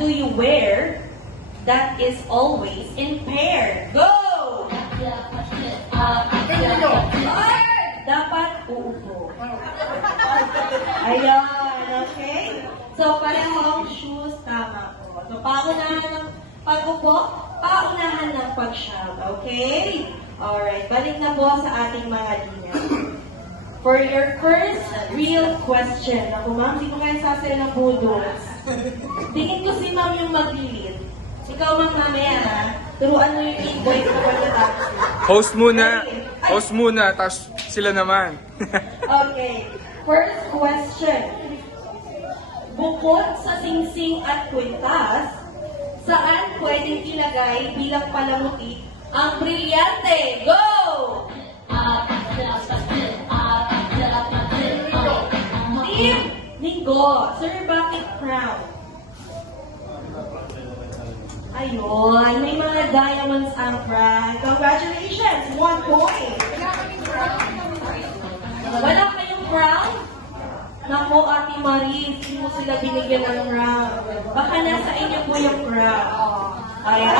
do you wear that is always in pair? Go! Dapat uupo. Ayan, okay? So, parehong shoes, tama po. So, paunahan ng pag-upo, paunahan ng pag-shove, okay? Alright, balik na po sa ating mga linya. For your first real question, ako ma'am, hindi ko kayo sasaya ng budos. Tingin ko si ma'am yung mag-lead. Ikaw ma'am mamaya ha, turuan mo yung invoice na pagkatapos. Host muna, tapos sila naman. Okay, first question. Bukod sa singsing at kwintas, saan pwedeng ilagay bilang palamuti ang brilyante? Go! Team Linggo, Sir, bakit crown? Ayun, may mga diamonds ang crown. Congratulations! 1 point! Wala kayong crown? Nako, Ate Marie, hindi mo sila binigyan ng crown. Baka nasa inyo po yung crown. Ayan,